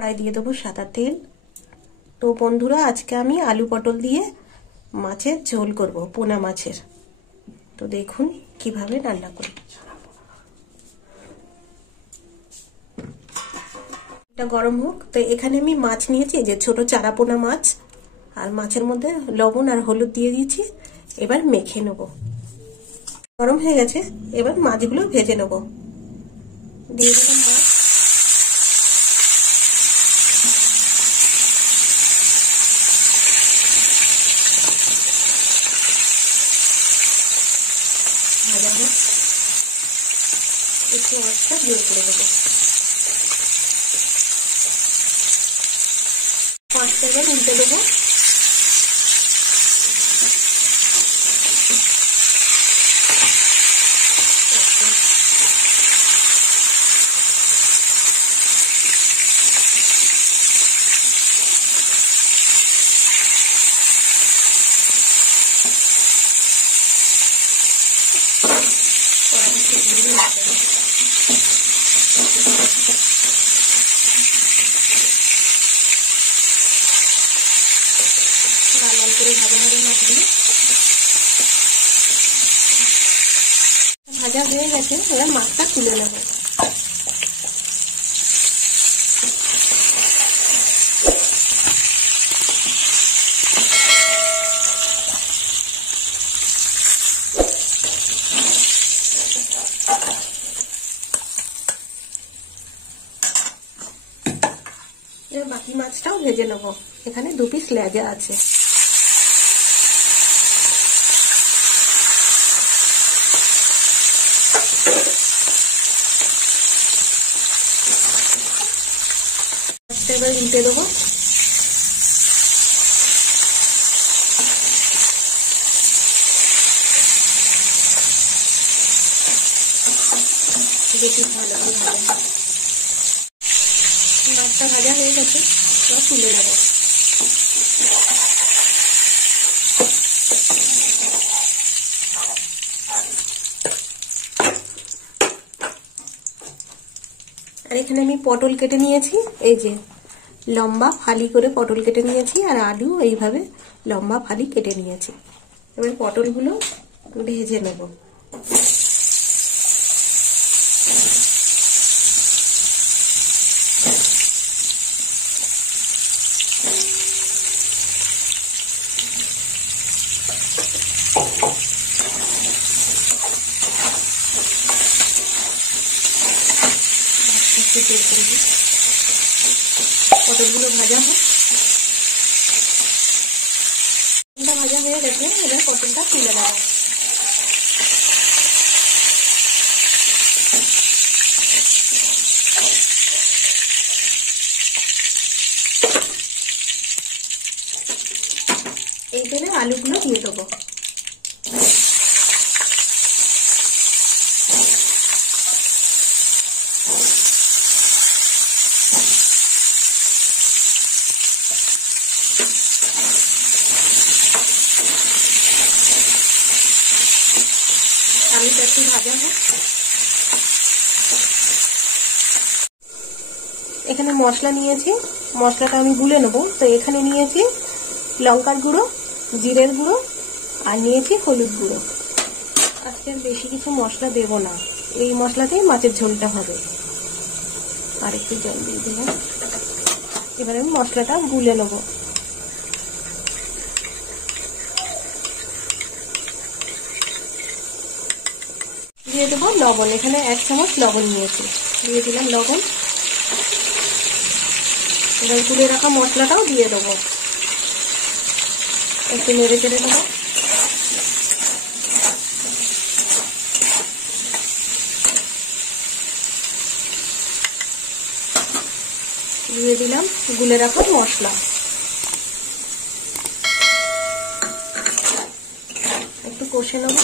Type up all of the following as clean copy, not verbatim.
কড়াই দিয়ে দেবো সাদা তেল। তো বন্ধুরা, আজকে আমি আলু পটল দিয়ে মাছের ঝোল করব, পোনা মাছের। তো দেখুন কিভাবে রান্না করি। এটা গরম হোক। তো এখানে আমি মাছ নিয়েছি, যে ছোট চারা পোনা মাছ, আর মাছের মধ্যে লবণ আর হলুদ দিয়ে দিয়েছি। এবার মেখে নেব। গরম হয়ে গেছে, এবার মাছগুলো ভেজে নেব। দিয়ে দিলাম মাছ, ভাজা হোক, একটু আঁচটা জোর করে দেবো। 5 সেকেন্ড উল্টে দেবো। লাল লাল করে ভাজা হবে মাছগুলো। ভাজা হয়ে গেছে, এবার মাছটা তুলে নেব। এবার বাকি মাছটাও ভেজে নেব। এখানে 2 পিস লেজা আছে। এবার উল্টে দেবো। বেশি ভালো মাছটা ভাজা হয়ে গেছে, এবার তুলে দেবো। আর এখানে আমি পটল কেটে নিয়েছি, এই যে লম্বা ফালি করে পটল কেটে নিয়েছি, আর আলু এইভাবে লম্বা ফালি কেটে নিয়েছি। এবার পটলগুলো ভেজে নেব। পটলগুলো ভাজা হোক। ভাজা হয়ে গেছে, এবার পটলটা তুলে নেব। এই তেলে আলুগুলো দিয়ে দেবো। আলুটা একটু ভাজা হোক। এখানে মশলা নিয়েছি, মশলাটা আমি গুলে নেব। তো এখানে নিয়েছি লঙ্কার গুঁড়ো, জিরের গুঁড়ো, আর নিয়েছি হলুদ গুঁড়ো। আজকে বেশি কিছু মশলা দেব না, এই মশলাতেই মাছের ঝোলটা হবে। আর একটু জল দিয়ে দিলাম। এবার আমি মশলাটা গুলে নেব। দিয়ে দেবো লবণ। এখানে 1 চামচ লবণ নিয়েছি, দিয়ে দিলাম লবণ। এবার তুলে রাখা মশলাটাও দিয়ে দেবো, একটু নেড়ে চেড়ে দেবো। দিয়ে দিলাম গুলে রাখা মশলা। একটু কষে নেব,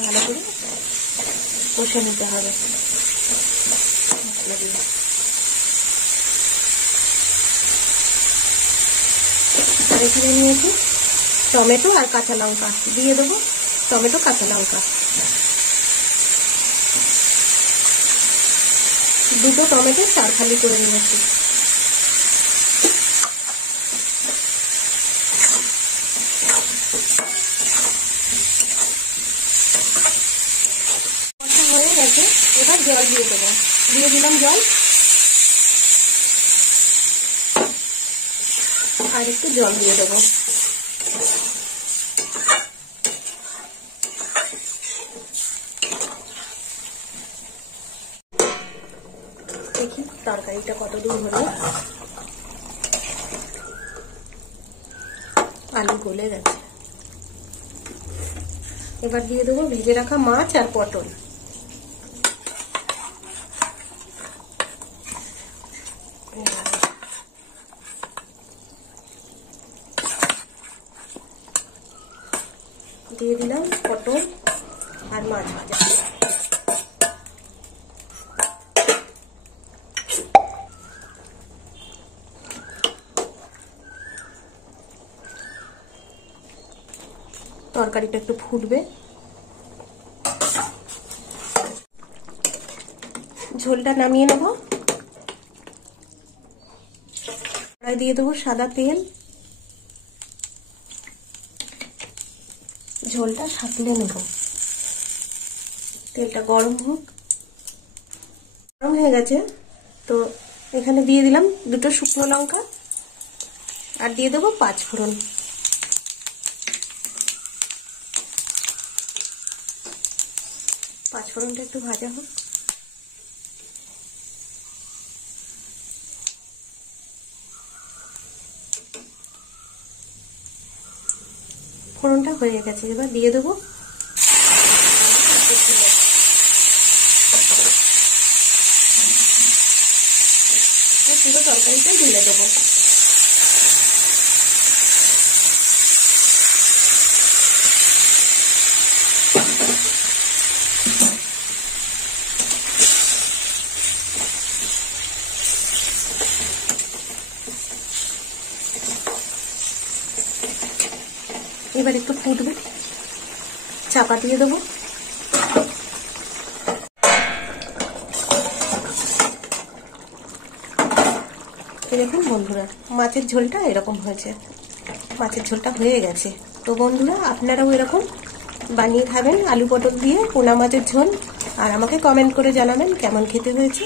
ভালো করে কষে নিতে হবে মশলা দিয়ে। আর এখানে নিয়েছি টমেটো আর কাঁচা লঙ্কা, দিয়ে দেবো টমেটো কাঁচা লঙ্কা। দুটো টমেটো চারখালি করে নিয়েছি। হয়ে গেছে, এবার জল দিয়ে দেবো। দিয়ে দিলাম জল, আর একটু জল দিয়ে দেবো। দেখি তরকারিটা কত দূর হলো। আলু গলে গেছে। এবার দিয়ে দেবো ভেজে রাখা মাছ আর পটল। দিয়ে দিলাম পটল আর মাছ ভাজা। তরকারিটা একটু ফুটবে, ঝোলটা নামিয়ে নেব। কড়াই দিয়ে দেবো সাদা তেল, ঝোলটা সাঁতলে নেব। তেলটা গরম হোক। গরম হয়ে গেছে, তো এখানে দিয়ে দিলাম দুটো শুকনো লঙ্কা আর দিয়ে দেবো 5 ফোড়ন। ফোড়নটা একটু ভাজা হোক। ফোড়নটা হয়ে গেছে, এবার দিয়ে দেবো পুরো তরকারিটা ঢেলে দেবো। এবার একটু ফুটবে, চাপা দিয়ে দেবো। দেখুন বন্ধুরা, মাছের ঝোলটা এরকম হয়েছে। মাছের ঝোলটা হয়ে গেছে। তো বন্ধুরা, আপনারাও এরকম বানিয়ে খাবেন আলু পটল দিয়ে পোনা মাছের ঝোল, আর আমাকে কমেন্ট করে জানাবেন কেমন খেতে হয়েছে।